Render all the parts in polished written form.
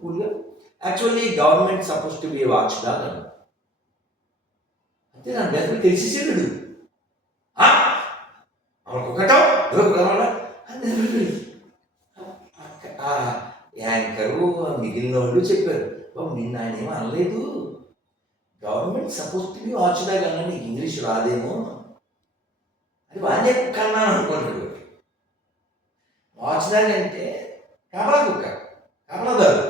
కూల్గా actually government suppose to be watch dog అని అంతే. నా దగ్గర తెలిసేసాడు ఒకటో యాంకరు మిగిలిన వాళ్ళు చెప్పారు, బాబు నిన్న ఆయన ఏమో అనలేదు, government suppose to be watch dog అన్నా, నీకు ఇంగ్లీష్ రాదేమో అది బాగానే కుక్క అన్నాను అనుకుంటాడు. వాచ్ డాగ్ అంటే కాపలా కుక్క, కాపలాదారు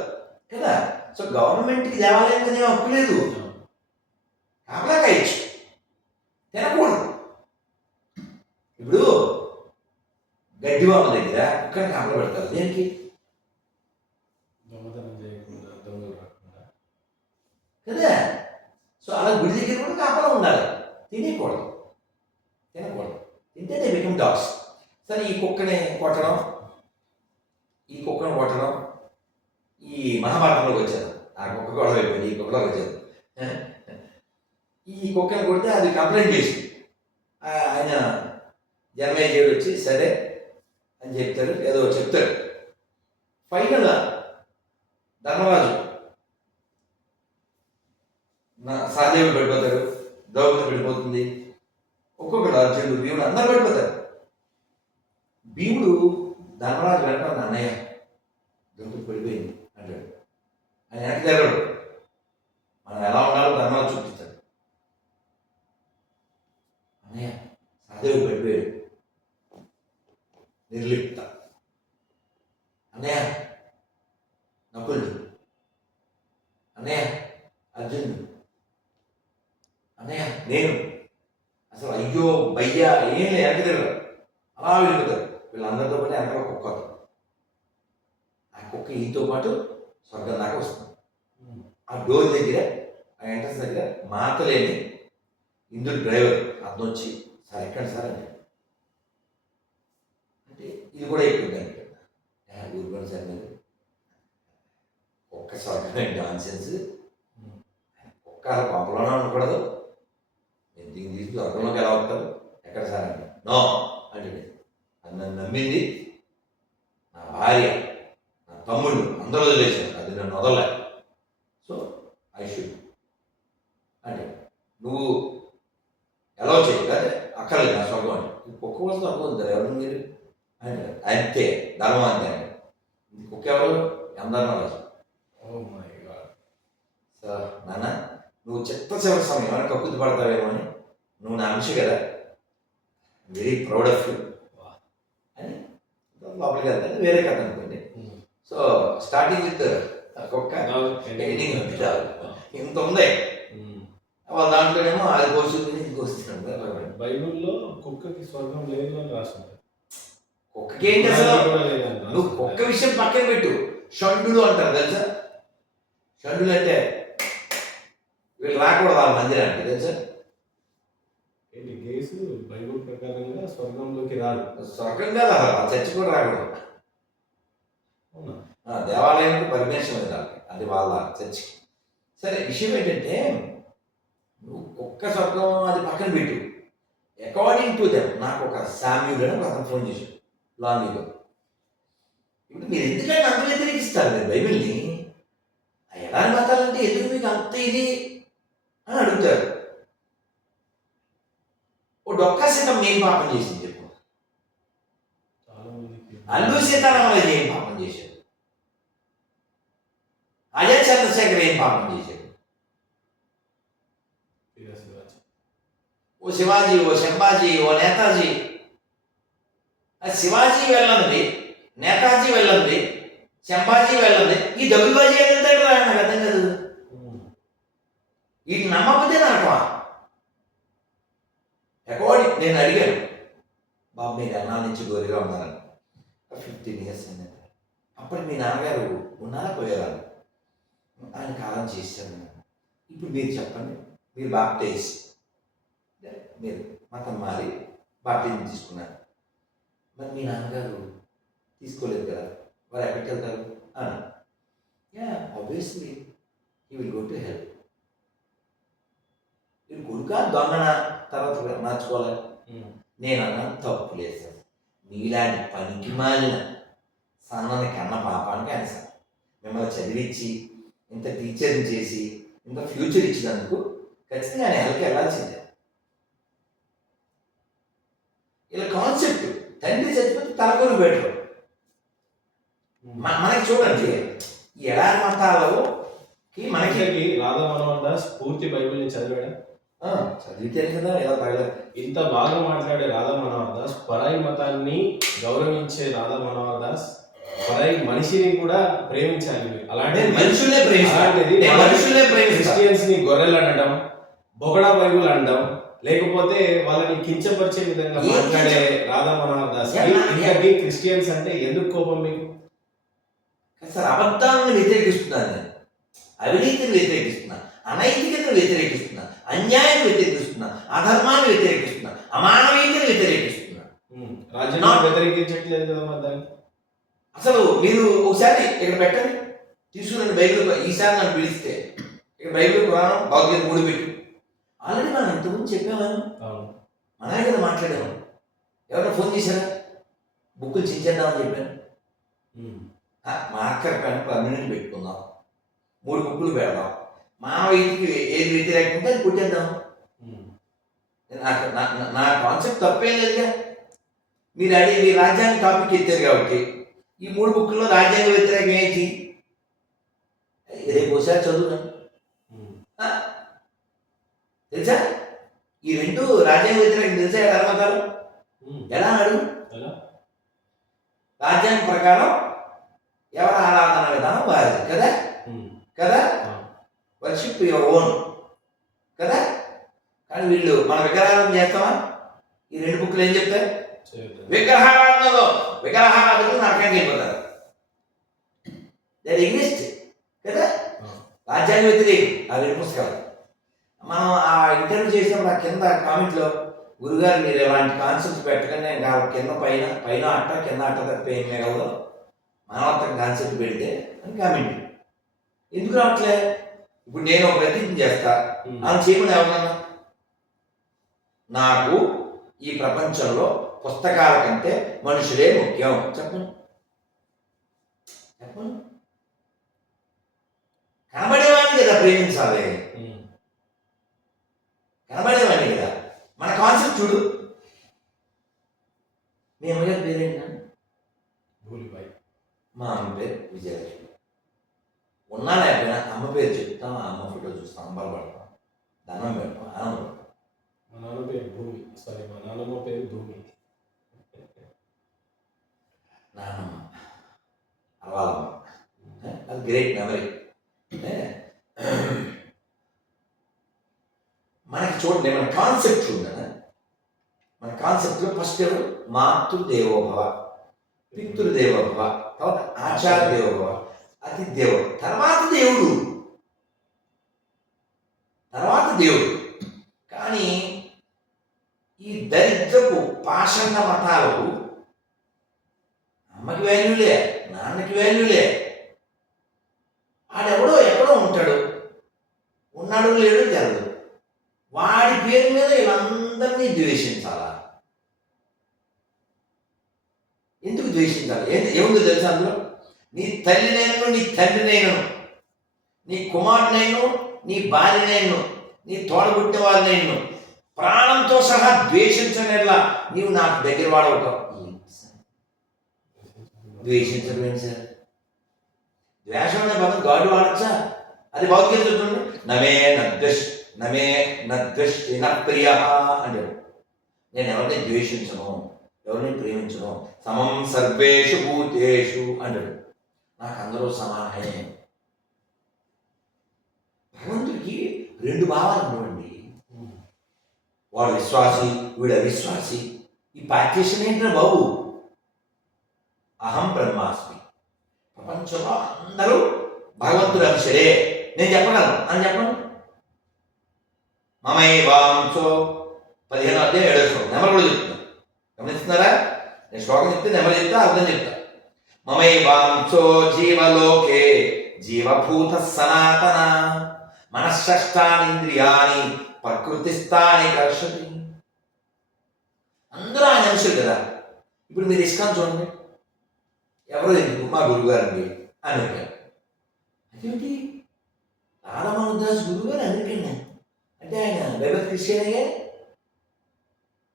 కదా. సో గవర్నమెంట్కి దేవాలయం కదా ఏం హక్కు లేదు, కాపలా కాయచ్చు, తినకూడదు. ఇప్పుడు గడ్డివామ దగ్గర కుక్కని కాపలా పెడతారు దేనికి? కదా. సో అలా గుడి దగ్గర కూడా కాపలా ఉండాలి, తినకూడదు, తింటే దే బికమ్ డాగ్స్. సరే ఈ కుక్కని కొట్టడం ఈ మహాభారతంలోకి వచ్చారు. ఆ కుక్క గొడవ అయిపోయింది, ఈ కుక్కలోకి వచ్చారు. ఈ కుక్కని కొడితే అది కంప్లైంట్ చేసి ఆయన జన్మేజయుడు వచ్చి సరే అని చెప్తాడు, ఏదో చెప్తాడు. ఫైనల్ ధర్మరాజు సహదేవుడు పడిపోతాడు, ద్రౌపది పడిపోతుంది, ఒక్కొక్కడు అర్జునుడు భీముడు అందరూ పడిపోతారు. భీముడు ధర్మరాజు వెంట అన్నయ్య ద్రౌపది పడిపోయింది అంటాడు. ఆయన వెనక్కి జరగడు, మనం ఎలా ఉండాలో ధర్మరాజు చూపిస్తాడు. అన్నయ్య సహదేవుడు పడిపోయాడు, నిర్లిప్త. అన్నయ్య నకులుడు, అన్నయ్య అర్జునుడు, అన్నయ్య నేను అసలు అయ్యో బయ్యా ఏం లేదు, వెనక్కి తిరగదు, అలా వెళ్ళిపోతారు. వీళ్ళందరితో పాటు వెనకాల కుక్క, ఆ కుక్క ఈతో పాటు స్వర్గం దాకా వస్తుంది. ఆ డోర్ దగ్గర, ఆ ఎంట్రన్స్ దగ్గర మాతలేని ఇంద్రుడు డ్రైవర్ అతను వచ్చి సార్ ఎక్కండి సార్ అని అంటే ఇది కూడా ఎక్కువ ఊరుకోండి సార్ మీరు, కుక్క స్వర్గం డాన్సెన్స్, కుక్క పంపలోనే ఉండకూడదు, నేను దీన్ని తీసి స్వర్గంలోకి ఎలా వస్తారు, ఎక్కడ సార్ అంటే నో అంటే అది నన్ను నమ్మింది, నా భార్య నా తమ్ముళ్ళు అందరూ వదిలేశారు, అది నన్ను వదలలే, సో ఐ షుడ్ అంటే నువ్వు ఎలా చేయగలే అక్కర్లేదు నా స్వర్గం అంటే. కుక్క కోసం తక్కువ ఎవరు మీరు అంటే అంతే ధర్మం అంతే అంటే. కుక్క ఎవరు ఎందరరాజు. సో నాన్న నువ్వు చిత్త చివరి సమయం ఏమైనా కక్కుతి పడతావేమో అని, నువ్వు నా అంశ కదా, వెరీ ప్రౌడ్ ఆఫ్ యూ అని లోపలికి వెళ్తాను. వేరే కథ అనుకోండి. సో స్టార్టింగ్ విత్ కుక్క, ఎండింగ్ ఇంత ఉంది. వాళ్ళ దాంట్లోనేమో అది కోస్తుంది ఇది కోస్తుంది. బైబిల్లో కుక్కకి స్వర్గం లేదు అని రాస్తుంది. కుక్కకి ఏంటి అసలు? నువ్వు కుక్క విషయం పక్కన పెట్టు, షండులు అంటారు తెలుసా? షండులు అంటే వీళ్ళు రాకూడదు ఆ మందిరానికి తెలుసా? ఏంటి గేసు బైబిల్ ప్రకారంగా స్వర్గంలోకి రాదు. స్వర్గం కాదు, ఆ చర్చి కూడా రాకూడదు. దేవాలయానికి పర్మిషన్ ఉండాలి, అది వాళ్ళ చర్చికి. సరే విషయం ఏంటంటే నువ్వు కుక్క స్వర్గం అది పక్కన పెట్టు. అకార్డింగ్ టు దెమ్ నాకు ఒక శామ్యూల్ అని ఒక అతను ఫోన్ చేశాడు లాంగ్లో. ఇప్పుడు మీరు ఎందుకంటే అంత వ్యతిరేకిస్తారు మీరు బైబిల్ని, ఎలాంటి మతాలంటే ఎందుకు మీకు అంత ఇది అని అడుగుతారు. ఓ డొక్కా సీతం ఏం పాపం చేసింది చెప్పు? అల్లు సీతారామరాజు ఏం పాపం చేశాడు? అజయ్ చంద్రశేఖర్ ఏం పాపం చేశాడు? ఓ శివాజీ, ఓ శంభాజీ, ఓ నేతాజీ. శివాజీ వెళ్ళండి, నేతాజీ వెళ్ళండి, శంభాజీ వెళ్ళండి, ఈ దబ్బుబాజీ వెళ్తాడు రా, నాకు అర్థం కాదు. వీటిని నమ్మకపోతే నాకు అకార్డింగ్ నేను అడిగాను, బాబు మీరు ఎన్నాళ్ళ నుంచి గోరిగా ఉన్నారని. 15 years అయింది. అప్పుడు మీ నాన్నగారు ఉన్నారా పోయారా? ఆయన కాలం చేశాను. ఇప్పుడు మీరు చెప్పండి, మీరు బాప్టైజ్ మీరు మతం మారి బాప్టిజం తీసుకున్నారు, మరి మీ నాన్నగారు తీసుకోలేదు కదా, వారు ఎక్కడికి వెళ్తారు అని. Obviously he will go to help. మీరు కొడుకా దొంగన తర్వాత మార్చుకోవాలి. నేను అన్నాను తప్పు లేదు సార్, మీలాంటి పనికి మాలిన సన్నని కన్న పాపానికి ఆయన సార్ మిమ్మల్ని చదివించి ఇంత టీచర్ని చేసి ఇంత ఫ్యూచర్ ఇచ్చినందుకు ఖచ్చితంగా ఆయన హెల్కి వెళ్ళాల్సిందే. ఇలా కాన్సెప్ట్ తండ్రి చచ్చిపోతే తలకొని బెటర్. మనకి చూడండి ఈ ఎడారి మతాలకి మనకి రాధా మనోహర్ దాస్ పూర్తి బైబిల్ని చదివాడా? చదివితేనే కదా ఇలా తగలదు. ఇంత బాగా మాట్లాడే రాధా మనోహర్ దాస్, పరాయి మతాన్ని గౌరవించే రాధా మనోహర్ దాస్, పరాయి మనిషిని కూడా ప్రేమించాలి. అలాంటి మనుషులే క్రిస్టియన్స్ ని గొర్రెలు అనడం, బొగడా బైబుల్ అనడం, లేకపోతే వాళ్ళని కించపరిచే విధంగా మాట్లాడే రాధా మనోహర్ దాస్ ఇంతకీ క్రిస్టియన్స్ అంటే ఎందుకు కోపం మీకు? సార్ అబద్ధాలను వ్యతిరేకిస్తున్నాను నేను, అవినీతిని వ్యతిరేకిస్తున్నా, అనైతికతను వ్యతిరేకిస్తున్నా, అన్యాయాన్ని వ్యతిరేకిస్తున్నా, అధర్మాన్ని వ్యతిరేకిస్తున్నా, అమానవీయతను వ్యతిరేకిస్తున్నా. రాజ్యాంగం వ్యతిరేకించట్లేదు కదా మరి దాన్ని. అసలు మీరు ఒకసారి ఇక్కడ పెట్టండి, తీసుకురండి బైబిల్. ఈసారి నన్ను పిలిస్తే ఇక్కడ బైబిల్, పురాణం, భగవద్గీత 3 పెట్టు. ఆల్రెడీ మనం ఇంతకుముందు చెప్పాము, మన కదా మాట్లాడాము. ఎవరైనా ఫోన్ చేశారా? బుక్కులు చించేద్దామని చెప్పాను. మార్కర్ పెన్ పర్మనెంట్ పెట్టుకుందాం, 3 బుక్కులు పెడదాం, మానవీయతకి ఏది వ్యతిరేకంగా అది కొట్టేద్దాం. నా కాన్సెప్ట్ తప్పేం లేదుగా. మీరు మీ రాజ్యాంగ టాపిక్ ఎత్తారు కాబట్టి ఈ 3 బుక్కుల్లో రాజ్యాంగ వ్యతిరేకం ఏంటి? రేపు ఒకసారి చదువుతాను తెలుసా? ఈ 2 రాజ్యాంగ వ్యతిరేకం తెలుసా? ధర్మకాలం ఎలా అడుగు? రాజ్యాంగం ప్రకారం ఎవరి ఆరాధన విధానం వారిది కదా కదా, వర్షిప్ యువర్ ఓన్ కదా. కానీ వీళ్ళు మన విగ్రహాలను చేస్తామా? ఈ 2 బుక్లు ఏం చెప్తారు? విగ్రహారాధనలో విగ్రహారాధకులు నరకంగా అయిపోతారు. దట్ ఎగ్జిస్ట్ కదా. రాజ్యాంగ వ్యతిరేకం ఆ 2 పుస్తకాలు. మనం ఆ ఇంటర్వ్యూ చేసినప్పుడు ఆ కింద కామెంట్లో, గురుగారు మీరు ఇలాంటి కాన్సెప్ట్ పెట్టగానే కింద పైన అట్ట కింద అట్ట తప్ప ఏం మిగలదు, మానవత్వం కాన్సెప్ట్ పెడితే అని కామెంట్. ఎందుకు రావట్లే? ఇప్పుడు నేను ఒక ప్రతిజ్ఞ చేస్తా, అలా చేయమని ఎవరన్నా? నాకు ఈ ప్రపంచంలో పుస్తకాల కంటే మనుషులే ముఖ్యం చెప్పండి. చెప్పండి. కనబడేవాడిని కదా ప్రేమించాలి, కనబడేవాడిని కదా. మన కాన్సెప్ట్ చూడు. మీ అమ్మగారి పేరేంటండి? భూలిబాయి. మా అమ్మ పేరు విజయలక్ష్మి. ఉన్నా లేకపోయినా అమ్మ పేరు చెప్తాం, అమ్మ ఫోటో చూస్తాం, అంబలు పడతాం, దండం పెడతాం, ఆనందం. మా నాన్న పేరు భూమి, సారీ మా నాన్నమ్మ పేరు భూమి. నాన్నమ్మ అవ్వాలమ్మ, అది గ్రేట్ మెమరీ. మనకి చూడండి, మన కాన్సెప్ట్ చూడండి. మన కాన్సెప్ట్లో ఫస్ట్ ఎవరు? మాతృదేవోభవ, పితృదేవోభవ, తర్వాత ఆచార్య దేవోభవ, అతి దేవుడు, తర్వాత దేవుడు, తర్వాత దేవుడు. కానీ ఈ దరిద్రపు పాషండ మతాలు అమ్మకి వాల్యూలే, నాన్నకి వాల్యూలే. ఆడెవడో ఎక్కడో ఉంటాడు, ఉన్నాడు లేడు జరగదు. వాడి పేరు మీద వీళ్ళందరినీ ద్వేషించాలా? ఎందుకు ద్వేషించాలి? ఏముందో తెలుసా అందులో? నీ తల్లినైను, నీ తండ్రినైను, నీ కుమారునైను, నీ భార్యనైను, నీ తోడబుట్టిన వారినైను ప్రాణంతో సహా ద్వేషించనేలా నీవు నాకు దగ్గర వాడవు. ద్వేషించడం ఏంటి సార్? ద్వేషం అనే పదం గాడు వాడచ్చా? అది భగవద్గీత చెప్తుంది, నమే నద్వేష్టి ప్రియ అంటాడు. నేను ఎవరిని ద్వేషించను, ఎవరిని ప్రేమించను. సమం సర్వేషు భూతేషు అంటాడు. నాకు అందరూ సమానమే. భగవంతుడికి 2 భావాలు ఉండవండి. వాడు విశ్వాసి, వీడు అవిశ్వాసి. ఈ పార్టీషన్ ఏంటంటే బాబు, అహం బ్రహ్మాస్మి. ప్రపంచంలో అందరూ భగవంతుడు అంశలే. నేను చెప్పగలను అని చెప్పండి. మమై వాంసో 15వ అధ్యాయం 7వ శ్లోకం. నెమరు కూడా చెప్తున్నాను, గమనిస్తున్నారా? నేను శ్లోకం చెప్తే నెమరు చెప్తా, అర్థం చెప్తా. మమై వాంసో జీవలోకే జీవభూత సనాతన మనశ్షష్టానింద్రియాణి ప్రకృతిస్థాని కర్షతి. అందరూ ఆయన అంశాలు కదా. ఇప్పుడు మీరు ఇస్కాన్ చూడండి, ఎవరో ఎందుకు మా గురువుగారండి అని చెప్పారు. అదేంటి రాధమోహన్ గురువు గారు అందుకన్నా అంటే ఆయన బైబిల్ క్రిస్టియన్గా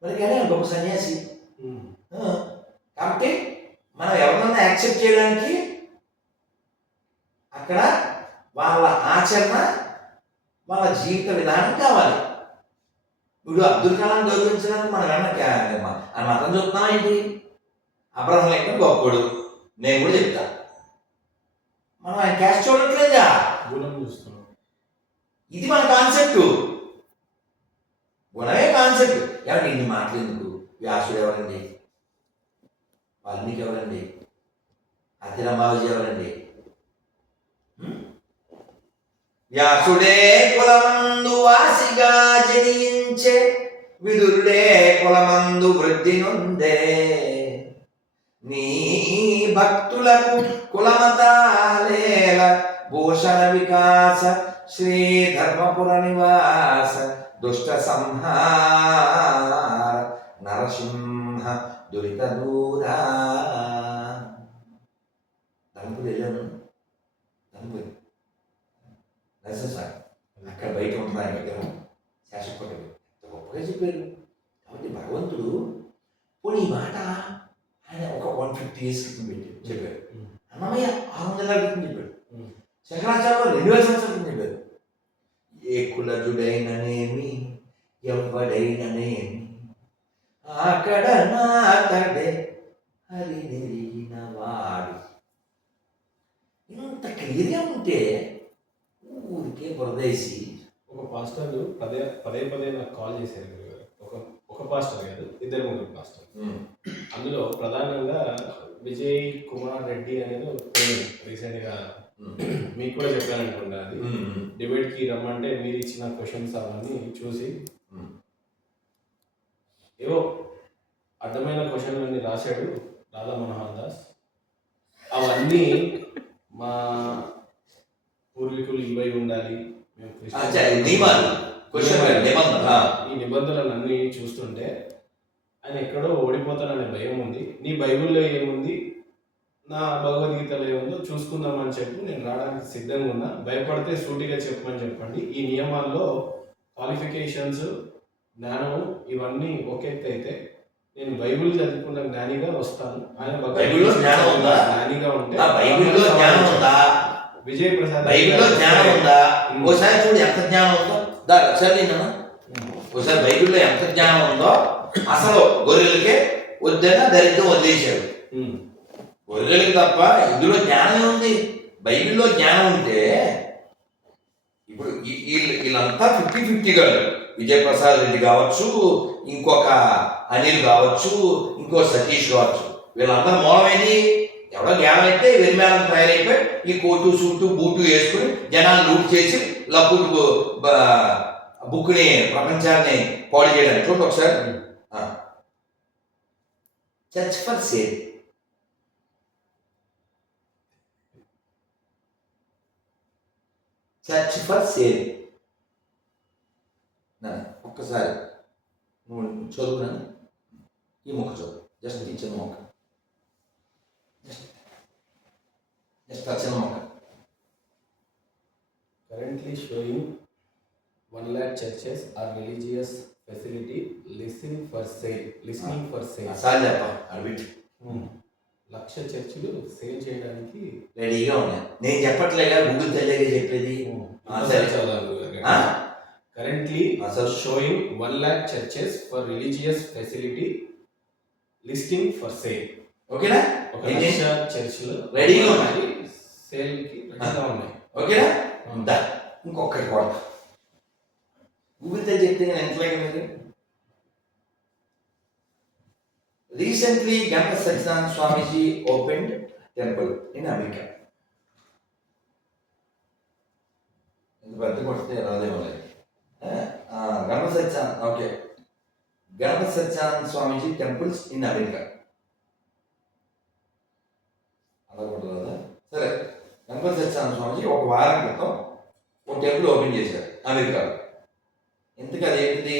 మరి కానీ ఆయన గొప్ప సన్యాసి. కాబట్టి మనం ఎవరినైనా యాక్సెప్ట్ చేయడానికి అక్కడ వాళ్ళ ఆచరణ వాళ్ళ జీవిత విధానం కావాలి. ఇప్పుడు అబ్దుల్ కలాం గౌరవించడానికి మనం ఏమన్నా ఆ మతం చూస్తున్నాం ఏంటి? అబ్రహం లెక్కన గొప్పడు నేను కూడా చెప్తా. మనం ఆయన క్యాస్ట్ చూడట్లేదా? ఇది మన కాన్సెప్ట్, గుణమే కాన్సెప్ట్. ఏమండి ఇన్ని మాటలు ఎందుకు? వ్యాసుడు ఎవరండి? వాల్మీకి ఎవరండి? అతిరంబాబుజీ ఎవరండి? వ్యాసుడే కులమందు వాసిగా జనించే, విదురుడే కులమందు వృద్ధి నొందే, నీ భక్తులకు కులమతాలేల భూషణ వికాస శ్రీ ధర్మపుర నివాస దుష్ట సంహార నరసింహ దురిత దూరా. ధర్మపురి వెళ్ళాను, ధర్మపురి నరసింహస్వామి అక్కడ బయట ఉంటుంది ఆయన విగ్రహం శాశ్వత గొప్పగా చెప్పారు. కాబట్టి భగవంతుడు పోనీ ఈ మాట ఆయన ఒక 150 years క్రితం చెప్పారు. అన్నమయ్య 600 ఏళ్ళ క్రితం చెప్పాడు. శంకరాచార్య 2000 సంవత్సరాల క్రితం చెప్పారు. ఏ కులజుడైననేమి ఎవడైననేమి అక్కడ నాతడే హరి నెరిగిన వాడు. ఇంత క్లియర్గా ఉంటే ఊరికే బురదేసి. ఒక పాస్టర్ పదే పదే నాకు కాల్ చేశారు. ఒక పాస్టర్ కాదు, 2-3 పాస్టర్. అందులో ప్రధానంగా విజయ్ కుమార్ రెడ్డి అనేది ఒక పేరు రీసెంట్గా మీకు కూడా చెప్పాను అనుకుంటా. అది డిబేట్కి రమ్మంటే మీరు ఇచ్చిన క్వశ్చన్స్ అవన్నీ చూసి ఏవో అడ్డమైన క్వశ్చన్లన్నీ రాశాడు రాధా మనోహర్ దాస్. అవన్నీ మా పూర్వీకులు ఇవై ఉండాలి, మేము ఈ నిబంధనలన్నీ చూస్తుంటే ఆయన ఎక్కడో ఓడిపోతాననే భయం ఉంది. నీ బైబిల్లో ఏముంది, నా భగవద్గీతలో ఏముందో చూసుకుందామని చెప్పి నేను రావడానికి సిద్ధంగా ఉన్నా. భయపడితే సూటిగా చెప్పమని చెప్పండి. ఈ నియమాల్లో క్వాలిఫికేషన్స్, జ్ఞానం ఇవన్నీ ఒక ఎత్తు అయితే నేను బైబిల్ చదువుకున్న జ్ఞానిగా వస్తాను. ఆయన జ్ఞానిగా ఉంటే విజయ్ ప్రసాద్ బైబిల్లో జ్ఞానం ఉందా? ఓసారి చూడు ఎంత జ్ఞానం ఉందో. ఒకసారి నేను ఒకసారి బైబిల్లో ఎంత జ్ఞానం ఉందో. అసలు గొర్రెలకే వద్దన్నా దరిద్రం వదిలేశాడు. గొర్రెలకి తప్ప ఇందులో జ్ఞానం ఉంది. బైబిల్లో జ్ఞానం ఉంటే ఇప్పుడు వీళ్ళంతా 50-50 గారు. విజయప్రసాద్ రెడ్డి కావచ్చు, ఇంకొక అనిల్ కావచ్చు, ఇంకో సతీష్ కావచ్చు. వీళ్ళందరూ మూలమైంది ఎవడో జ్ఞానం అయితే వెరిమేళం తయారైపోయి ఈ కోటు సూటు బూటు వేసుకుని జనాలు లూట్ చేసి లబ్బుడు బుక్ని ప్రపంచాన్ని పాడు చేయడానికి. చూడండి ఒకసారి. Church for sale, church for sale. ఒక్కసారి నువ్వు చదువునా ఈ మొక్క చదువు. జస్ట్ ఇచ్చిన మొక్క, జస్ట్ చిన్న మొక్క. Currently showing 1 lakh churches are religious facility listening for sale. Sir చెప్ప అడిగి 1,00,000 చర్చిలు సేల్ చేయడానికి రెడీగా ఉన్నాయి. నేను చెప్పట్లేగా, గూగుల్ తెలియగా చెప్పేది. Currently showing 1 lakh churches for religious facility listing for sale. ఓకేనా? 1,00,000 చర్చిలు రెడీగా ఉన్నాయి, సేల్ కి రెడీగా ఉన్నాయి. ఓకేనా? ఇంకొకటి కూడా గూగుల్ తే చెప్తే నేను ఎంతలాగా మీరు. Recently, Ganpati Satchidananda Swamiji opened temple in America. పెద్ద కొడితే రాదేమో లేదు. Ganpati Satchidananda Swamiji temples in America. అలా కూడా రాదా? సరే, గణపతి సత్యనారాయణ స్వామిజీ ఒక వారం క్రితం ఒక టెంపుల్ ఓపెన్ చేశారు అమెరికాలో. ఎందుకు అదేంటిది?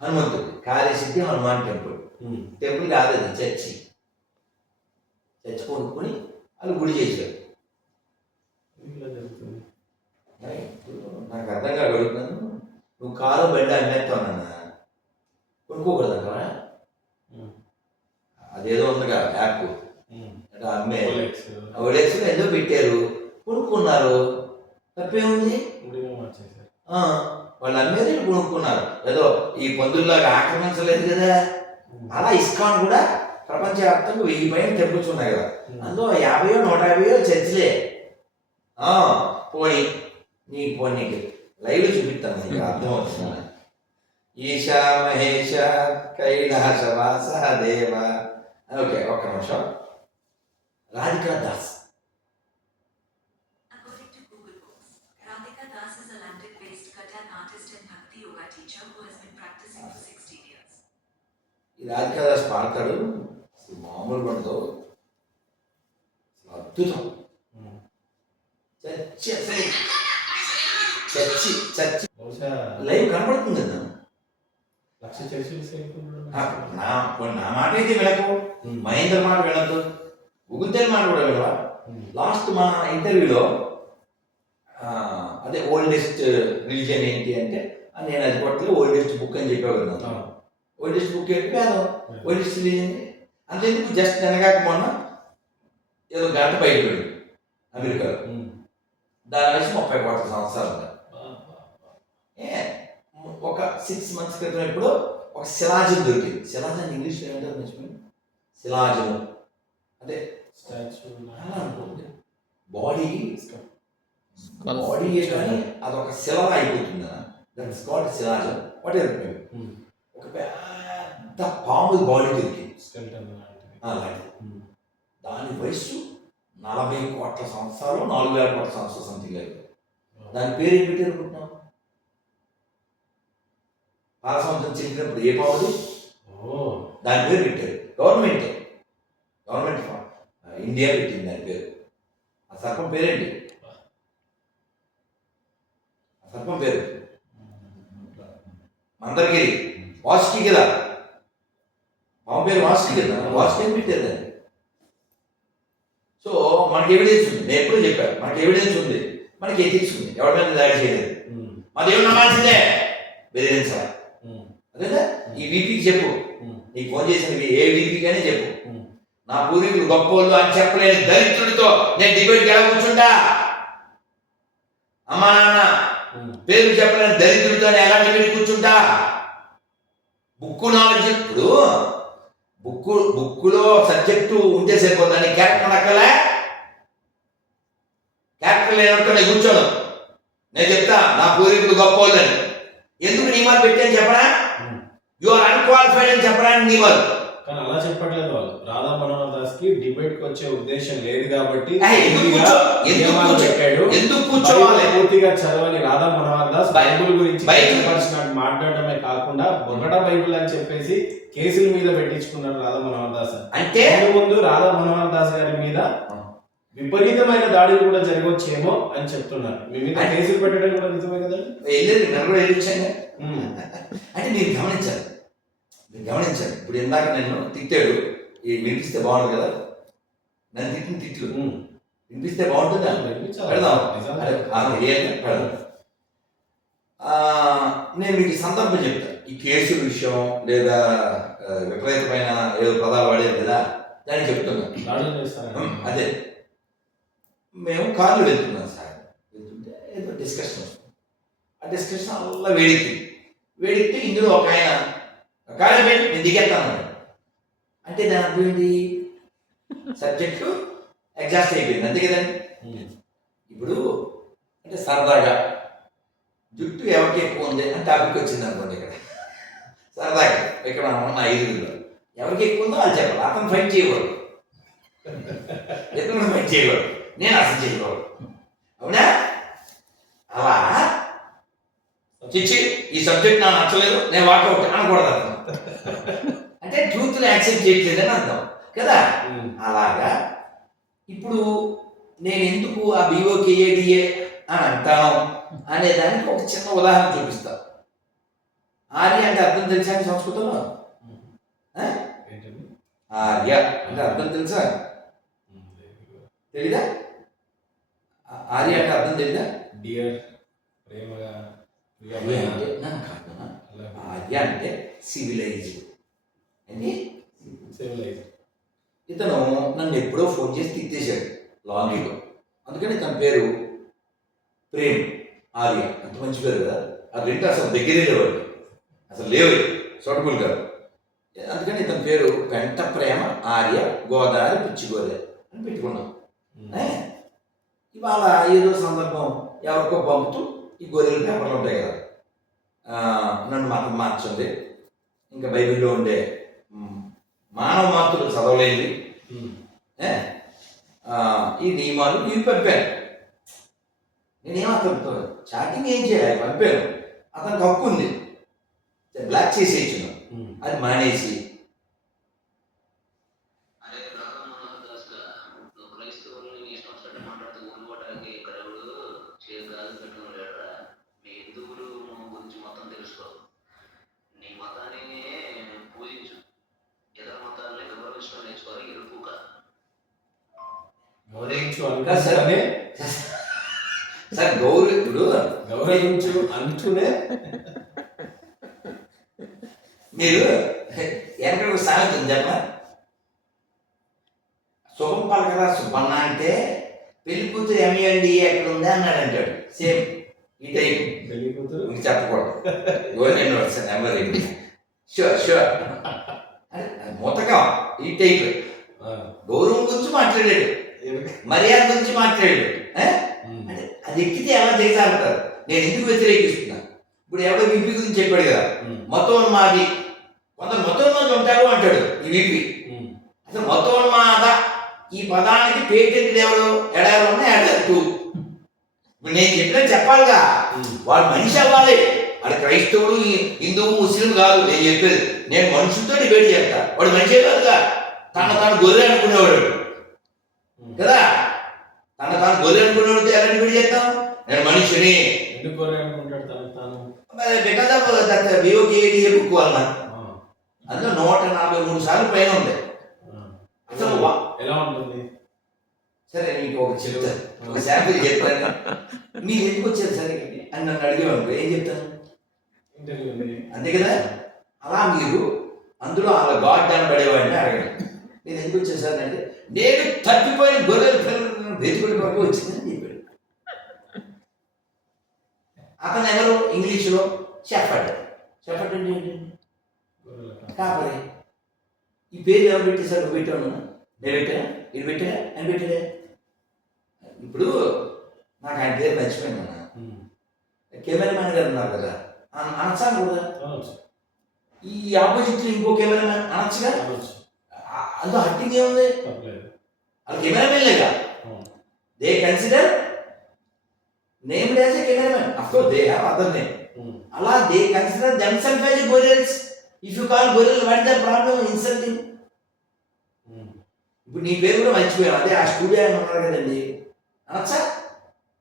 హనుమంతుడి కార్యసిద్ధి హనుమాన్ టెంపుల్. టెంపుల్ కాదు అది, చర్చి కొనుక్కొని వాళ్ళు గుడి చేశారు. ఇలా జరుగుతుంది? ఇప్పుడు నాకు అర్థం కాగలుగుతున్నాను. నువ్వు కారు బండి అమ్మేస్తావు నాన్న, కొనుక్కోకూడదు కదా. అదేదో ఉందిగా యాప్, అంటే అమ్మే ఓలెక్స్ ఏదో పెట్టారు, కొనుక్కున్నారు, తప్పేముంది? వాళ్ళు అమ్మేది కొనుక్కున్నారు, ఏదో ఈ పందుల్లాగా ఆక్రమించలేదు కదా. అలా ఇస్కాన్ కూడా ప్రపంచవ్యాప్తంగా 1000 పైన టెంపుల్స్ ఉన్నాయి కదా, అందులో 50 150 చర్చిలే. పోనీ నీకు లైవ్ చూపిస్తాను, నీకు అర్థమవుతుంది. ఈశా మహేష కైలాసవాస దేవ. ఓకే, ఒక్క నిమిషం. Radhika Das. According to Google Books, Radhika Das is a London-based Kathak artist and Bhakti yoga teacher who has been practicing for 16 years. ఈ రాధికా దాస్ పాడతాడు, అసలు మామూలు పడదు, అద్భుతం. చచ్చి బహుశా లైవ్ కనపడుతుంది కదా. లక్ష చర్చలు నా మాట అయితే వినకు, మహేంద్ర మాట వినద్దు, ఉగుతేని మాట కూడా వినవా. లాస్ట్ మన ఇంటర్వ్యూలో అదే ఓల్డెస్ట్ రిలీజియన్ ఏంటి అంటే, నేను అది కొట్టలేదు, ఓల్డెస్ట్ బుక్ అని చెప్పావు కదా. ఓల్డెస్ట్ బుక్ ఏంటి కాదు, ఓల్డెస్ట్ రిలీజియన్ అంతేందుకు. జస్ట్ వెనకాక మొన్న ఏదో గంట బయటపడింది అమెరికాలో, దాని వయసు 30 కోట్ల సంవత్సరాలు. ఒక 6 months క్రితం ఇప్పుడు ఒక శిలాజం దొరికింది. శిలాజం ఇంగ్లీష్లో ఏమంటారు మర్చిపోయింది. శిలాజము అదే అనుకోండి, బాడీ కానీ అదొక శిలలా అయిపోతుంది. దట్స్ కాల్డ్ శిలాజం. Whatever. ఒక పెద్ద పాము బాడీ దొరికింది అలాంటిది. దాని వయస్సు 40 కోట్ల సంవత్సరాలు, 4000 కోట్ల సంవత్సరాలు సంథింగ్ అయితే. దాని పేరు ఏం పెట్టారు అనుకుంటున్నాం? పాల సంవత్సరం చెందినప్పుడు ఏ పావుది దాని పేరు పెట్టారు. గవర్నమెంట్ ఇండియా పెట్టింది దాని పేరు. ఆ సర్పం పేరేంటి? ఆ సర్పం పేరు మందరగిరి, వాసుకి కదా. పాము పేరు వాసుకి కదా, వాసుకి అని పెట్టారు దాన్ని. సో మనకి ఎవిడెన్స్ ఉంది, నేను ఎప్పుడూ చెప్పాను, మనకి ఎవిడెన్స్ ఉంది, మనకి ఎథిక్స్ ఉంది, ఎవరి మీద దాడి చేయలేదు. మా దేవుడు నమ్మాల్సిందే, బెదిరించ. అదేనా? ఈ వీపీకి చెప్పు, నీకు ఫోన్ చేసిన ఏ వీపీ కానీ చెప్పు, నా పూర్వీకులు గొప్పోళ్ళు అని చెప్పలేని దరిద్రుడితో నేను డిబేట్కి ఎలా కూర్చుంటా? అమ్మా నాన్న పేరు చెప్పలేని దరిద్రుడితో ఎలా డిబేట్ కూర్చుంటా? Book knowledge. ఇప్పుడు బుక్కులో సబ్జెక్టు ఉంటే సరిపోతుంది, క్యారెక్టర్ అక్కలే. క్యారెక్టర్ లేనట్టు నేను కూర్చోను, నేను చెప్తా నా పూర్వీకులు గొప్పోళ్ళని. ఎందుకు నియమాలు పెట్టాను చెప్పరా? యు ఆర్ అన్క్వాలిఫైడ్ అని చెప్పడానికి నియమాలు. కానీ అలా చెప్పట్లేదు వాళ్ళు. రాధా మనోహర్ దాస్ కి డిబేట్ కి వచ్చే ఉద్దేశం లేదు కాబట్టి ఎందుకు కూర్చోవాలి? పూర్తిగా చదవని రాధా మనోహర్ దాస్ బైబుల్ గురించి మాట్లాడటమే కాకుండా బొగట బైబుల్ అని చెప్పేసి కేసుల మీద పెట్టించుకున్నారు రాధా మనోహర్ దాస్. అంటే ముందు రాధా మనోహర్ దాస్ గారి మీద విపరీతమైన దాడులు కూడా జరగవచ్చేమో అని చెప్తున్నారు. మీ మీద కేసులు పెట్టడం కూడా నిజమే కదా. అంటే మీరు గమనించాలి. ఇప్పుడు ఇందాక నేను తిట్టాడు, వినిపిస్తే బాగుంటుంది కదా. నన్ను తిట్లు వినిపిస్తే బాగుంటుందా? పెడదాం. నేను మీకు సందర్భం చెప్తాను. ఈ కేసుల విషయం లేదా విపరీతమైన ఏదో పదాలు వాడేది కదా, దాన్ని చెప్తున్నాను. అదే మేము కార్లు వెళ్తున్నాం సార్, వెళ్తుంటే ఏదో డిస్కషన్ వస్తుంది. ఆ డిస్కషన్ అలా వేడితే ఇందులో ఒక ఆయన కాలేజ్ పెట్టి నేను దిగేస్తాను అంటే దాని అర్థం ఏంటి? సబ్జెక్టు ఎగ్జాస్ట్ అయిపోయింది, అంతే కదండి. ఇప్పుడు అంటే సరదాగా జుట్టు ఎవరికి ఎక్కువ ఉంది అని టాపిక్ వచ్చింది అనుకోండి. ఇక్కడ సరదాగా ఇక్కడ ఉన్న 5 ఎవరికి ఎక్కువ ఉందో వాళ్ళు చెప్పాలి. అతను ఫైట్ చేయకూడదు, ఎక్కడ ఫైట్ చేయకూడదు, నేను అసలు చేయకూడదు. అవునా? అలా చిచ్చి ఈ సబ్జెక్ట్ నాకు నచ్చలేదు, నేను వాకౌట్ అనకూడదు అర్థం. అంటే ట్రూత్ని యాక్సెప్ట్ చేయట్లేదని అర్థం కదా. అలాగా ఇప్పుడు నేను ఎందుకు ఆ BOKADA అని అంటాను అనే దానికి ఒక చిన్న ఉదాహరణ చూపిస్తా. ఆర్య అంటే అర్థం తెలుసా సంస్కృతంలో? ఆర్య అంటే అర్థం తెలుసా? తెలీదా? ఆర్య అంటే అర్థం తెలియదా? డియర్, ప్రేమగా, ఆర్య అంటే నన్ను కాదు, ఆర్య అంటే సివిలైజ్డ్ అని. సివిలైజ్. ఇతను నన్ను ఎప్పుడో ఫోన్ చేసి తిట్టేశాడు లాంగ్లో, అందుకని తన పేరు ప్రేమ్ ఆర్య. అంత మంచి పేరు కదా, ఆ రెండు అసలు దగ్గరే లేవాడు, అసలు లేవు, సొటబుల్ కాదు. అందుకని ఇతని పేరు పెంట ప్రేమ ఆర్య గోదావరి పిచ్చిగోదావరి అని పెట్టుకున్నాం. ఇవాళ ఏదో సందర్భం ఎవరికో పంపుతూ ఈ గొర్రెల పేపర్లు ఉంటాయి కదా, నన్ను మతం మార్చింది. ఇంకా బైబిల్లో ఉండే మానవ మార్పులు చదవలేదు, ఈ నియమాలు ఇవి పంపాను. నేనేం అతనితో చాటింగ్ ఏం చేయాలి, పంపాను. అతనికి హక్కు ఉంది, బ్లాక్ చేసేయచ్చు. అది మానేసి సార్ గౌరవించు అంటూనే మీరు ఎక్కడ సాగుతుంది చెప్ప, శుభం పలకరా సుబ్బన్న అంటే పెళ్లి కూతురు ఎంఏండి ఎక్కడ ఉంది అన్నాడు అంటాడు. సేమ్ ఈ టైప్ పెళ్లి కూతురు మీకు చెప్పకూడదు, గవర్నమెంట్ వర్స్ నెంబర్ షూర్ షూర్ మొత్తగా ఈ టైప్. గౌరవం గురించి మాట్లాడాడు, మర్యాద గురించి మాట్లాడాడు. అంటే అది ఎక్కితే ఎలా దిగజారుతారు. నేను ఎందుకు వ్యతిరేకిస్తున్నా, ఇప్పుడు ఎవడో విపి గురించి చెప్పాడు కదా, మతోన్మాది, కొందరు మతోన్మాది ఉంటారు అంటాడు ఈ విపి. అసలు మతోన్మాద ఈ పదానికి పేటెంట్ ఎవరు ఎడారు ఉన్నాయి, ఎడారు టూ. ఇప్పుడు నేను చెప్పినట్టు చెప్పాలిగా, వాడు మనిషి అవ్వాలి. వాడు క్రైస్తవుడు హిందువు ముస్లిం కాదు నేను చెప్పేది. నేను మనుషులతో డిబేట్ చేస్తా, వాడు మనిషే కాదుగా, తాను గొర్రె అనుకునేవాడు కదా, తాను గొర్రె అనుకునేవాడు ఎలా డిబేట్ చేస్తాం. నేను మనిషిని బికాస్ ఆఫ్ దట్ బిఓకేడిఏ బుక్ వలన అందులో 143 సార్లు పైన ఉంది. అసలు ఎలా ఉంటుంది? సరే మీకు ఒక చెప్తాను, ఒక శాంపుల్ చెప్తాను. మీరు ఎందుకు వచ్చారు సరే అని నన్ను అడిగేవాళ్ళు ఏం చెప్తాను, అంతే కదా. అలా మీరు అందులో అలా గాడ్ అని పడేవాడిని అడగండి, మీరు ఎందుకు వచ్చారు సార్ అంటే నేను తప్పిపోయిన గొర్రెల పిల్లలు వెతుకుడి వరకు వచ్చిందని చెప్పాడు. అతను ఎవరు ఇంగ్లీషులో షెఫర్డ్. షెఫర్డ్ అంటే ఏంటి? కాపరి. ఈ పేరు ఎవరు పెట్టేశారు? నువ్వు పెట్టాను, నేను పెట్టా, ఇది పెట్టా అని పెట్టాడే. ఇప్పుడు నాకు ఆయన పేరు మర్చిపోయింది అన్న, కెమెరామ్యాన్ గారు ఉన్నారు కదా, అనొచ్చాను కూడా. ఈ ఆపోజిట్లో ఇంకో కెమెరామ్యాన్ అనొచ్చుగా, అందులో హట్టింగ్ ఏముంది? అది కెమెరామెన్ లేగా, they consider named as a cameraman. Of course they have other name. అలా దే కన్సిడర్ దెమ్సెల్ఫ్ యాజ్ గొర్రెల్స్. ఇఫ్ యూ కాల్ గొర్రెల్ వాట్ ద ప్రాబ్లమ్ ఇన్సల్టింగ్. ఇప్పుడు నీ పేరు కూడా మర్చిపోయాను, అదే ఆ స్టూడియో అని ఉన్నారు కదండి అనొచ్చా?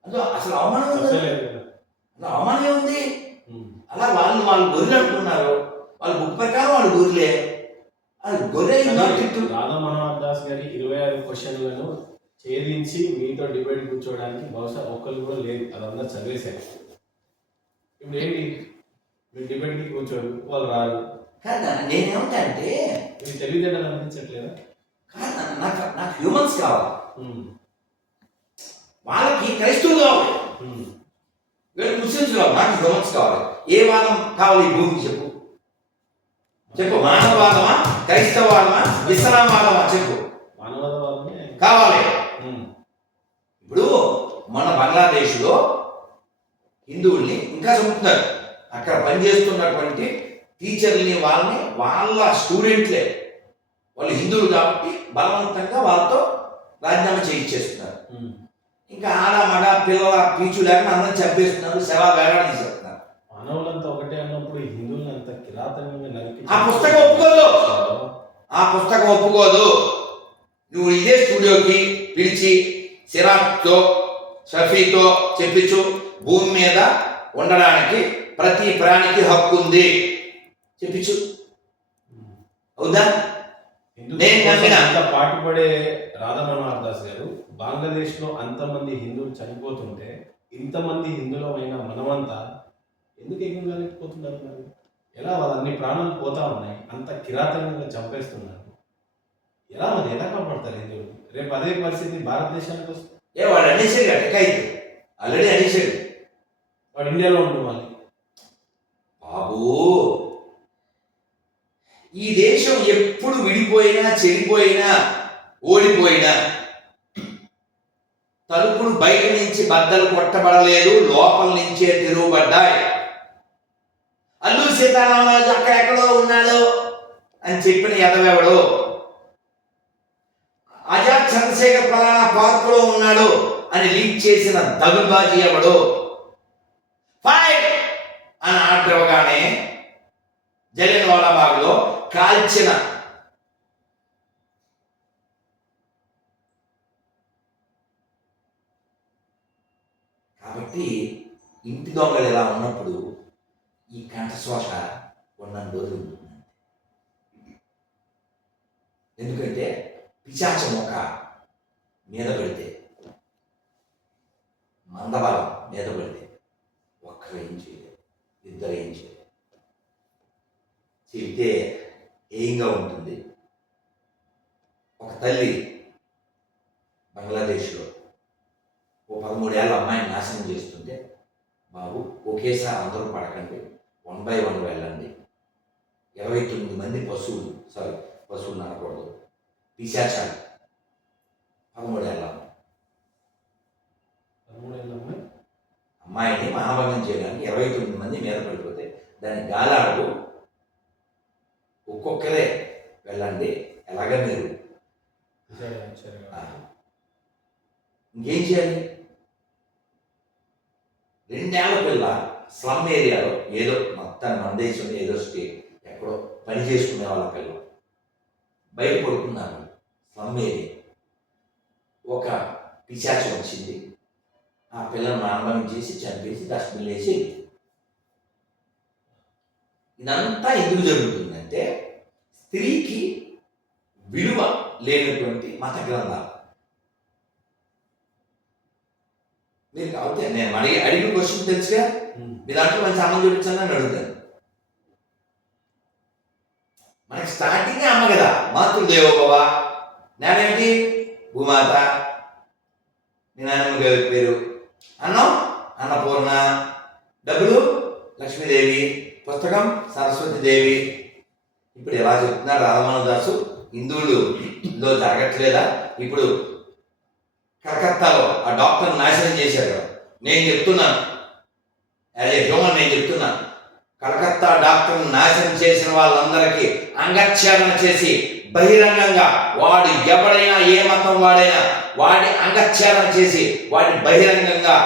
అందులో అసలు అవమానం ఉంది, అసలు అవమానం ఏముంది? అలా వాళ్ళు గొర్రెలు అంటున్నారు, వాళ్ళ బుక్ ప్రకారం వాళ్ళు గొర్రెలే. గొర్రె రాధా మనోహర్ దాస్ గారి 26 క్వశ్చన్లను ఛేదించి మీతో డిబేట్ కూర్చోవడానికి బహుశా ఒక్కరు కూడా లేదు, అదంతా చదివేశారు. ఇప్పుడు ఏంటి, మీరు డిబేట్కి కూర్చోరు, వాళ్ళు రారు కదా. నేనేమంటా అంటే మీకు తెలివితేటలు అనిపించట్లేదా? కాదు, నాకు హ్యూమన్స్ కావాలి, వాళ్ళకి క్రైస్తవులు కావాలి, వీళ్ళకి ముస్లిమ్స్ కావాలి, నాకు హ్యూమన్స్ కావాలి. ఏ వాదం కావాలి ఈ భూమికి చెప్పు, చెప్పు. మానవవాదమా, క్రైస్తవవాదమా, ఇస్లాంవాదమా చెప్పు. మానవవాదమే కావాలి. ఇప్పుడు మన బంగ్లాదేశ్లో హిందువుల్ని ఇంకా చంపుతున్నారు. అక్కడ పనిచేస్తున్నటువంటి టీచర్లని వాళ్ళ స్టూడెంట్లే, వాళ్ళు హిందువులు కాబట్టి బలవంతంగా వాళ్ళతో రాజీనామా చేయించేస్తున్నారు. ఇంకా ఆడ మగ పిల్లల పీచు లేకుండా అందరం చంపేస్తున్నారు, శవాలు వేలాడి చేస్తున్నారు. మానవులంతా ఒకటే అన్నప్పుడు హిందువులు అంత కిరాతకంగా నరికి ఆ పుస్తకం ఒప్పుకోదు, ఆ పుస్తకం ఒప్పుకోదు. నువ్వు ఇదే స్టూడియోకి పిలిచి సిరాజ్తో షఫీతో చెప్పించు, భూమి మీద ఉండడానికి ప్రతి ప్రాణికి హక్కు ఉంది చెప్పించు, అవుదా? నేను నమ్మిన పాటుపడే రాధా మనోహర్ దాస్ గారు, బంగ్లాదేశ్లో అంతమంది హిందువులు చనిపోతుంటే ఇంతమంది హిందువులమైన మనమంతా ఎందుకు ఏకంగాలేకపోతున్నారు మరి? ఎలా వాళ్ళ అన్ని ప్రాణాలు పోతా ఉన్నాయి, అంత కిరాతకంగా చంపేస్తున్నారు, ఎలా మరి ఎలా కాపాడతారు హిందువులు? రేపు అదే పరిస్థితి భారతదేశానికి వస్తుంది. వాడు అనేసాడు అటకైతే ఆల్రెడీ అనేసాడు. వాడు ఇండియాలో ఉంటున్నాడు. బాబు, ఈ దేశం ఎప్పుడు విడిపోయినా, చెడిపోయినా, ఓడిపోయినా తలుపులు బయట నుంచి బద్దలు కొట్టబడలేదు, లోపల నుంచే తిరుగుబడ్డాయి. అల్లూరి సీతారామరాజు అక్కడెక్కడో ఉన్నాడు అని చెప్పిన ఎదవెవడు, ఆజాద్ చంద్రశేఖర్ ఫలానా పార్కులో ఉన్నాడు అని లీక్ చేసిన దగులుబాజీ ఎవడు, ఫైట్ అని ఆర్డర్ ఇవ్వగానే జలియన్వాలా బాగ్లో కాల్చిన కాబట్టి ఇంటి దొంగలు ఎలా ఉన్నప్పుడు ఈ కంఠశ్వాస ఉన్న రోజులు ఉంటుంది. ఎందుకంటే పిశాచ మొక్క మీద పడితే, మందబలం మీద పడితే ఒక్కరు ఏం చేయలేదు, ఇద్దరు ఏం చేయలేదు. చెబితే ఏంగా ఉంటుంది. ఒక తల్లి బంగ్లాదేశ్లో ఓ 13 ఏళ్ళ అమ్మాయిని నాశనం చేస్తుంటే, బాబు ఒకేసారి అందరూ పడకండి, 1 by 1 వెళ్ళండి. 29 మంది పశువులు అనకూడదు, పిశాచాలు. 13 ఏళ్ళ అమ్మాయిని మానభంగం చేయడానికి 29 మంది మీద పడిపోతే దాని గాలాడు, ఒక్కొక్కరే వెళ్ళండి, ఎలాగ మీరు ఇంకేం చేయాలి? 2 ఏళ్ల పిల్ల స్లమ్ ఏరియాలో, ఏదో మొత్తం మన దేశంలో ఏదో స్టేట్ ఎక్కడో పని చేసుకునే వాళ్ళ పిల్ల బయట పడుకున్నారు. స్లమ్ ఏరియా ఒక పిశాచం వచ్చింది, ఆ పిల్లను మానభంగం చేసి చంపేసి డస్ట్బిన్ వేసి. ఇదంతా ఎందుకు జరుగుతుందంటే స్త్రీకి విలువ లేనటువంటి మత గ్రంథాలు. మీరు కాబట్టి నేను అడిగిన క్వశ్చన్ తెలుసుగా, మీ దాంట్లో మంచి అమ్మ చూపించాలని అని అడుగుతాను. మనకి స్టార్టింగే అమ్మ కదా, మాతృదేవోభవ. నేనేమిటి భూమాత, మీ నాయనమ్మ గారి పేరు అన్నం అన్నపూర్ణ, డబ్బులు లక్ష్మీదేవి, పుస్తకం సరస్వతీదేవి. ఇప్పుడు ఎలా చెప్తున్నారు రాధమానదాసు, హిందువులలో జరగట్లేదా? ఇప్పుడు కలకత్తాలో ఆ డాక్టర్ నాశనం చేశారు. నేను చెప్తున్నాను, యాజ్ ఏ హ్యూమన్ నేను చెప్తున్నాను, కలకత్తా డాక్టర్ నాశనం చేసిన వాళ్ళందరికీ అంగచ్ఛేదన చేసి బహిరంగంగా, వాడు ఎవడైనా ఏ మతం వాడైనా వాడి అంగచ్ఛేదన చేసి వాడిని బహిరంగంగా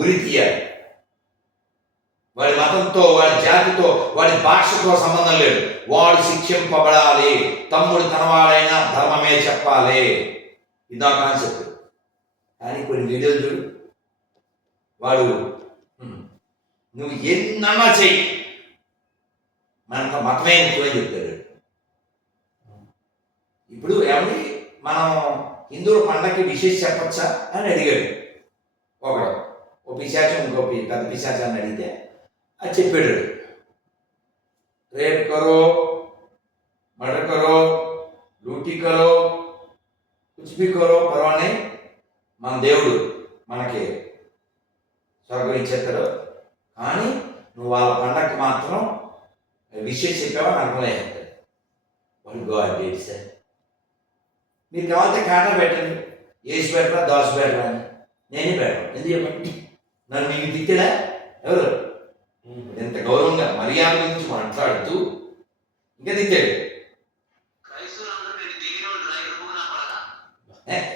ఉరి తీయాలి. వాడి మతంతో, వాడి జాతితో, వాడి భాషతో సంబంధం లేదు, వాడు శిక్షింపబడాలి. తమ్ముడు తనవాడైనా ధర్మమే చెప్పాలి. ఇదా కాన్సెప్ట్. కానీ కొన్ని వీడియోలు చూడు, వాడు నువ్వు ఎన్నన్నా చెయ్యి, మనకు మతమే ముఖ్యమని చెప్తాడు. ఇప్పుడు ఏమండి, మనం హిందువుల పండగకి విశేష చెప్పచ్చా అని అడిగాడు ఒకడు. ఓ పిశాచం ఇంకో పెద్ద పిశాచాన్ని అడిగితే అది చెప్పాడు, రేప్ కరో, మర్డర్ కరో, లూటీ కరో, కుచ్ భీ కరో, పర్వానే, మన దేవుడు మనకి స్వర్గం ఇచ్చేస్తాడు, కానీ నువ్వు వాళ్ళ పండగకి మాత్రం విషయం చెప్పావా నరకంలో వేస్తాడు. వాళ్ళు గో అడ్డేట్ సార్, మీరు కావాలంటే కాటా పెట్టండి, వేసి పెట్టరా దోశ పెట్టరా అని. నేనే పెట్టను, ఎందుకు చెప్పండి? నన్ను మీకు తిట్టాడా ఎవరు? ఎంత గౌరవంగా మర్యాద గురించి మాట్లాడుతూ ఇంకా తిట్టాడు.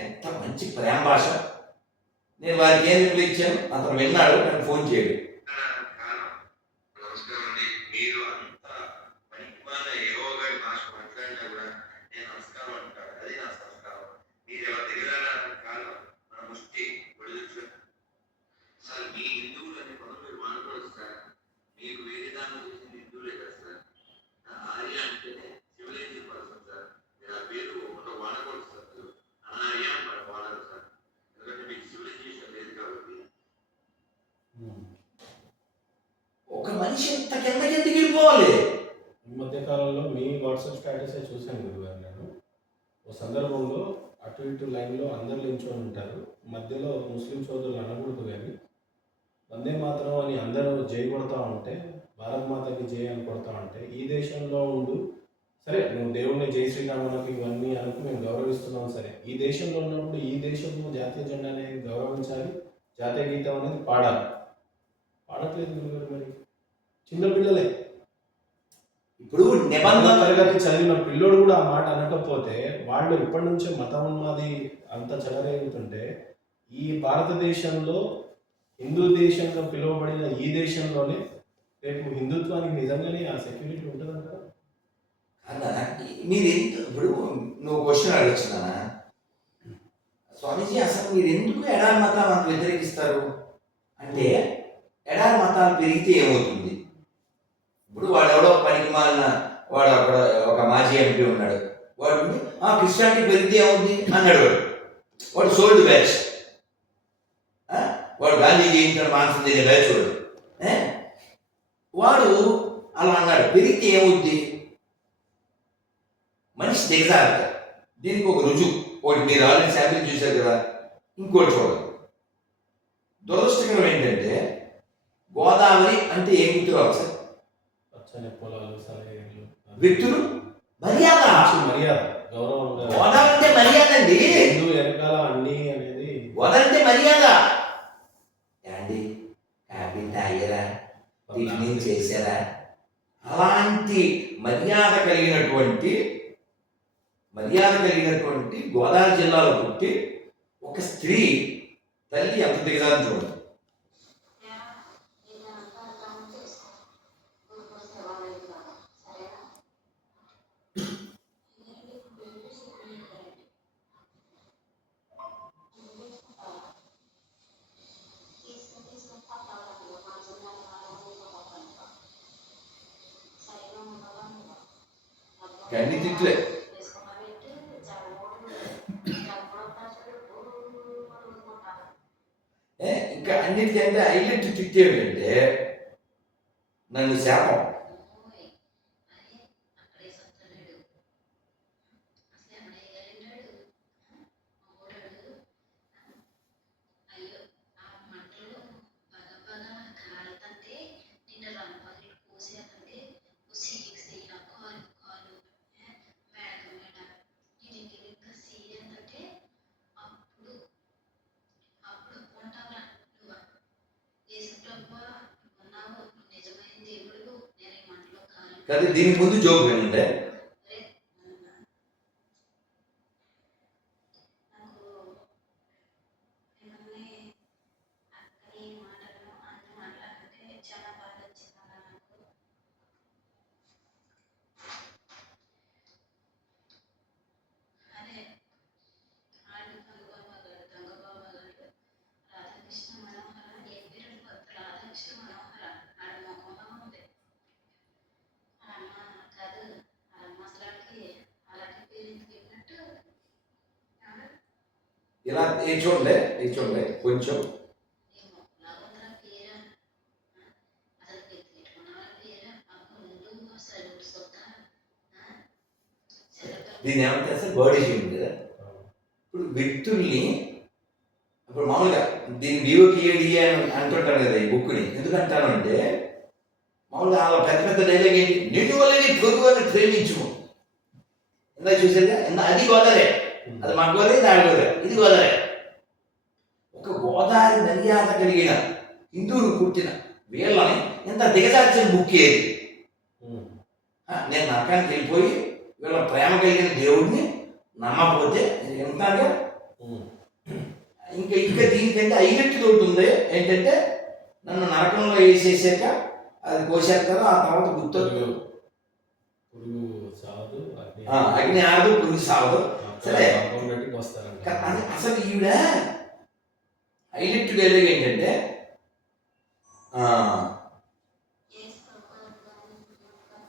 ఎంత మంచి ప్రేమ భాష. నేను వారికి ఏం రిప్లై ఇచ్చాను, అతను విన్నాడు, నన్ను ఫోన్ చేయడు. ఒక మనిషి ఇంత కిందకి ఎందుకు వెళ్ళిపోవాలి? ఈ మధ్య కాలంలో మీ వాట్సాప్ స్టేటసే చూశాను గురుగారు నేను. ఓ సందర్భంలో అటు ఇటు లైన్లో అందరు నిల్చొని ఉంటారు. మధ్యలో ముస్లిం సోదరులు అనకూడదు కానీ వందే మాతరం అని అందరూ జై కొడతా ఉంటే, భారత్ మాతకి జై అని కొడతా ఉంటే, ఈ దేశంలో ఉండు సరే నువ్వు దేవుడిని జై శ్రీరాములకి ఇవన్నీ అనుకు మేము గౌరవిస్తున్నాం సరే, ఈ దేశంలో ఉన్నప్పుడు ఈ దేశంలో జాతీయ జెండా అనేది గౌరవించాలి, జాతీయ గీతం అనేది పాడాలి. పాడట్లేదు గురుగారు మరి. చిన్న పిల్లలే ఇప్పుడు నిబంధన తరగతి చదివిన పిల్లోడు కూడా ఆ మాట అనకపోతే వాళ్ళు ఇప్పటి నుంచే మతోన్మాది అంత చెలరేగుతుంటే, ఈ భారతదేశంలో హిందూ దేశంగా పిలువబడిన ఈ దేశంలోనే రేపు హిందుత్వానికి నిజంగానే ఆ సెక్యూరిటీ ఉంటుందంటారా? అన్నా మీరు ఇప్పుడు నువ్వు క్వశ్చన్ అడగచ్చునా స్వామీజీ, అసలు మీరు ఎందుకు ఎడారి మతాలు అంత వ్యతిరేకిస్తారు అంటే, ఎడారి మతాలు పెరిగితే ఏమవుతుంది? ఇప్పుడు వాడు ఎవడో పనికి మాలిన వాడు అక్కడ ఒక మాజీ ఎంపీ ఉన్నాడు, వాడు క్రిస్టియానిటీ పెరిగితే ఏమవుతుంది అన్నాడు. వాడు సోల్డ్ బ్యాచ్, వాడు గాంధీ జయించిన మానసం తినే బ్యాచ్ వాడు అలా అన్నాడు. పెరిగితే ఏమవుద్ది? మనిషి దిగజారుతాడు. దీనికి ఒక రుజువు ఒకటి మీరు ఆల్రెడీ శాంపిల్ చూశారు కదా, ఇంకోటి చూడండి. దురదృష్టకరం ఏంటంటే, గోదావరి అంటే ఏం గుర్తురావాలి సార్? పచ్చని పొలాలు, సలహేలు, వ్యక్తులు, మర్యాద. మర్యాద, గౌరవం. గోదావరి అంటే మర్యాద అండి. హిందూ వెనకాల అన్ని అనేది గోదావరి అంటే మర్యాద. ఏండి కాఫీ తాగారా, టిఫిన్ చేశారా? అలాంటి మర్యాద కలిగినటువంటి గోదావరి జిల్లాలో పుట్టి ఒక స్త్రీ తల్లి ఎంత దిగజారని చూడండి. అన్ని తిట్లే. ఇంకా అన్నిటికంటే హైలైట్ తిట్ ఏమిటంటే, నన్ను శాపం. కానీ దీనికి ముందు జోక్ ఏంటంటే, ఇలా చూడండి కొంచెం దీన్ని ఏమంటారు సార్, బాడీ షేమింగ్ కదా. ఇప్పుడు వ్యక్తుల్ని ఇప్పుడు మామూలుగా దీన్ని BOKADA అని అంటుంటాను కదా ఈ బుక్ని. ఎందుకంటాను అంటే, మామూలుగా అలా పెద్ద డైలాగ్ ఏంటి, నిన్ను వల్ల నీ పొరుగు అని ప్రేమించుము. ఇందాక చూసేదా, అది గోదావరి, అది మా గోదావరి, దాని గోదావరి, ఇది గోదావరి. ఒక గోదావరి మర్యాద కలిగిన హిందువులు పుట్టిన వీళ్ళని ఇంత దిగజార్చిన బుక్ ఏది? నేను నరకానికి వెళ్ళిపోయి వీళ్ళ ప్రేమ కలిగిన దేవుడిని నమ్మకపోతే ఎంతగా ఇంకా దీనికంటే హైలైట్ తోటి ఉంది ఏంటంటే, నన్ను నరకంలో వేసేసాక అది కోసేస్తారు, ఆ తర్వాత గుర్తు అగ్ని ఆడదు, పురుగు సాగదు. సరే, అసలు ఈవిడ హైలైట్ డైలాగ్ ఏంటంటే,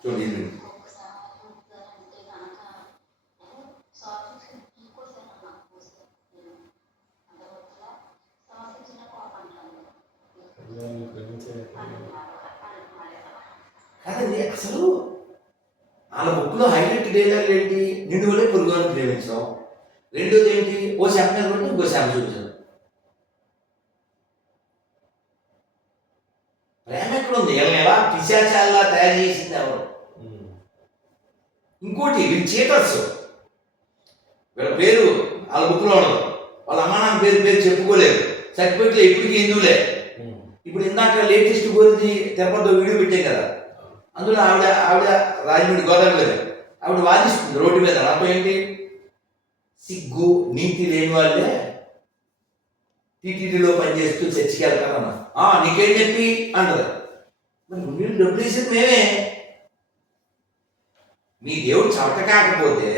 చూడండి వాళ్ళని ప్రేమించే కాదండి అసలు వాళ్ళ బుక్లో హైలైట్ డైలాగ్ ఏంటి? నిన్ను వల్లే పొరుగుని ప్రేమించడం. రెండోది ఏంటి? ఓ శాప మీద కొట్టి ఇంకో శాప చూపించడం. ప్రేమ ఎక్కడ ఉంది? వీళ్ళని ఎలా పిశాచాల్లా తయారు చేసింది ఎవరు? ఇంకోటి వీళ్ళు చీటర్స్. వీళ్ళ పేరు వాళ్ళ బుక్లో ఉండదు. వాళ్ళ అమ్మ నాన్న పేరు చెప్పుకోలేరు. సర్టిఫికెట్లో ఎప్పటికీ హిందువులే. ఇప్పుడు ఇందాక లేటెస్ట్ గురించి తిరుపతిలో వీడియో పెట్టాం కదా, అందులో ఆవిడ రాజమండ్రి గోదావరి ఆవిడ వాదిస్తుంది రోడ్డు మీద. నాతో ఏంటి? సిగ్గు నీతి లేని వాళ్ళే టీటీడీలో పనిచేస్తూ చర్చికి వెళ్తారన్నా. నీకేం చెప్పి అంటారు. మరి మీరు డబ్బులు వేసేది మేమే. మీ దేవుడు చవట కాకపోతే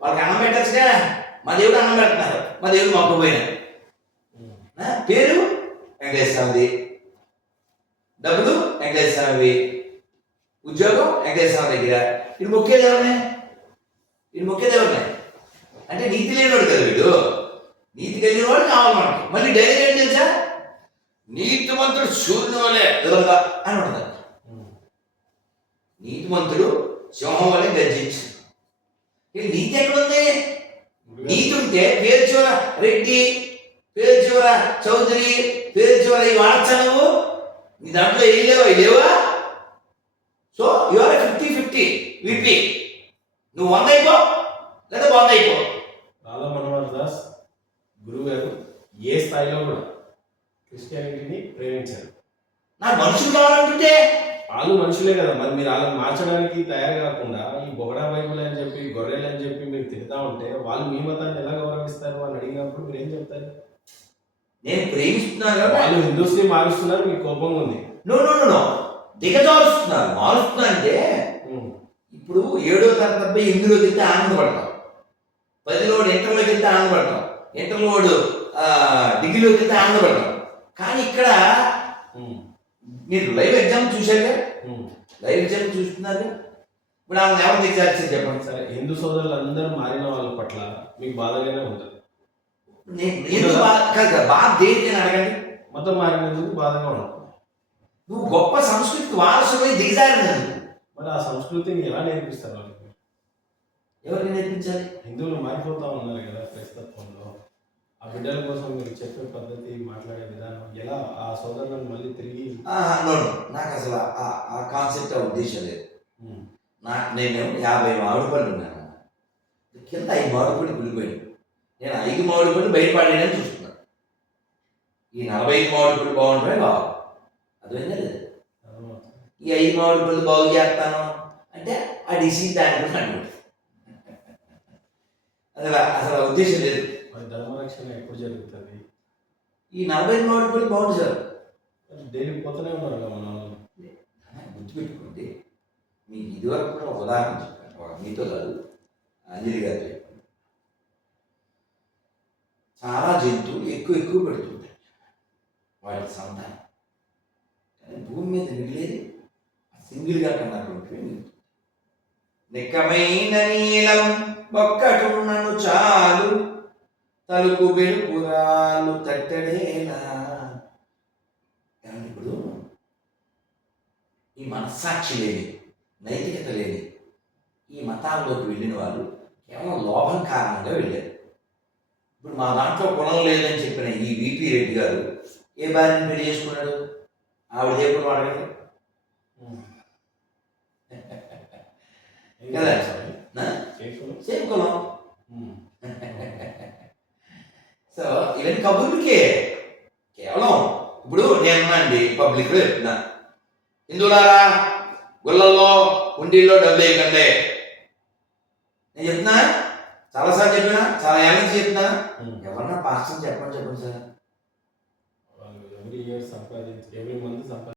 వాళ్ళకి అన్నం పెట్టచ్చుగా. మా దేవుడు అన్నం పెడుతున్నారు, మా దేవుడు మొక్క పోయినా. పేరు వెంకటేశ్వర స్వామిది, డబ్బులు వెంకటేశ్వర స్వామివి, ఉద్యోగం వెంకటేశ్వర స్వామి దగ్గర. ఇది మొక్కేది ఎవరినే? అంటే నీతి లేనివాడు కదా వీడు. నీతి కలిగిన వాడు కావాలి మనకి. మళ్ళీ డైరీ ఏంటి తెలుసా? నీతిమంతుడు సూర్యుని వలె ఎదురుగా అని ఉంటుంది. నీతిమంతుడు సింహం వలె గర్జించు. నీతి ఎక్కడుంది? నీతి ఉంటే పేరు చివర రెడ్డి, పేరు చివర చౌదరి, పేరు చివర ఈ వాడచ్చా నువ్వు? నీ దాంట్లో ఏం లేవా? So your 50-50 VP. నువ్వు 100 అయిపో లేదా 100 అయిపో. రాధా మనోహర్ దాస్ గురువు గారు ఏ స్థాయిలో కూడా క్రిస్టియానిటీని ప్రేమించారు. నాకు మనుషులు కావాలంటుంటే వాళ్ళు మనుషులే కదా, మరి మీరు వాళ్ళని మార్చడానికి తయారు కాకుండా ఈ బొగడా బైబుల్ అని చెప్పి గొర్రెలు అని చెప్పి మీరు తిడతా ఉంటే వాళ్ళు మీ మతాన్ని ఎలా గౌరవిస్తారు అని అడిగినప్పుడు మీరు ఏం చెప్తారు? నేను ప్రేమిస్తున్నాను. వాళ్ళు హిందూస్ని మారుస్తున్నారు, మీకు కోపంగా ఉంది. నో దిగజారుస్తున్నారు. మారుస్తున్నా అంటే ఇప్పుడు 7వ తరగతి 8లోకి వెళ్తే ఆనందపడతాం, 10లో ఇంటర్లోకి వెళ్తే ఆనందపడతాం, ఇంటర్లో డిగ్రీలోకి వెళ్తే ఆనందపడతాం. కానీ ఇక్కడ మీరు లైవ్ ఎగ్జామ్ చూశారు, లైవ్ ఎగ్జామ్ చూస్తున్నారు. ఇప్పుడు ఆమె ఎవరు దిగజార్చారు చెప్పండి. సరే, హిందూ సోదరులు అందరూ మారిన వాళ్ళ పట్ల మీకు బాధగానే ఉంటుంది. బాధ దేనికి అని అడగండి. మతం మారినందుకు బాధగా ఉంటుంది. నువ్వు గొప్ప సంస్కృతికి వారసుపై దిగజారినందుకు. మరి ఆ సంస్కృతిని ఎలా నేర్పిస్తారు వాళ్ళకి? ఎవరికి నేర్పించాలి? హిందువులు మారిపోతా ఉన్నారు కదా క్రైస్తత్వంలో. ఆ బిడ్డల కోసం మీరు చెప్పే పద్ధతి, మాట్లాడే విధానం ఎలా ఆ సోదరులను మళ్ళీ తిరిగి నాకు అసలు ఆ కాన్సెప్ట్, ఆ ఉద్దేశం లేదు. నేను 50 మామిడి పళ్ళు ఉన్నాను, కింద 5 మామిడి పళ్ళు కుళ్ళిపోయాను. నేను 5 మామిడి పళ్ళు బయటపడలేనని చూస్తున్నాను. ఈ 45 మామిడి పళ్ళు బాగుంటాయి బాగు. అర్థమైందా లేదు? ఈ 5 మామిడి పళ్ళు బాగు చేస్తాను అంటే ఆ డిసీజ్ దాని కూడా అనుకుంటుంది. అసలు ఉద్దేశం లేదు. ధర్మరక్షణ ఎప్పుడు జరుగుతుంది? ఈ 45 మామిడి పళ్ళు బాగుంటుంది సార్. డైలీ పోతూనే ఉన్నారు కదా మన వాళ్ళు. గుర్తుపెట్టుకోండి, మీకు ఇదివరకు కూడా ఒక ఉదాహరణ చెప్పాను, మీతో కాదు, అంజలి గారు చెప్పాను. చాలా జంతువులు ఎక్కువ పెడుతుంటాయి వాటి సంతానం. కానీ భూమి మీద మిగిలేది సింగిల్గా కన్నటువంటి నిక్కమైన నీలం ఒక్కటున్నను చాలు, తలుపు వెలుపురాలు తట్టడేలా. ఇప్పుడు ఈ మనస్సాక్షి లేని, నైతికత లేని ఈ మతాల్లోకి వెళ్ళిన వాళ్ళు కేవలం లోభం కారణంగా వెళ్ళారు. ఇప్పుడు మా దాంట్లో కులం లేదని చెప్పిన ఈ విపి రెడ్డి గారు ఏ భార్యని పెళ్లి చేసుకున్నాడు? ఆవిడ దేవుడు అడగండి కదా. సేమ్ కులం. సో ఇవన్నీ కబుర్లకే. కేవలం ఇప్పుడు నేనున్నాండి పబ్లిక్లో చెప్తున్నా, హిందువులారా గుళ్ళల్లో హుండీల్లో డబ్బులు వేయకండి. నేను చెప్తున్నా, చాలాసార్లు చెప్పినా, చాలా ఏళ్ళ నుంచి చెప్తున్నా. ఎవరన్నా పాస్టర్ చెప్పండి సార్. ఎవ్రీ ఇయర్ సంపాదించి ఎవ్రీ మంత్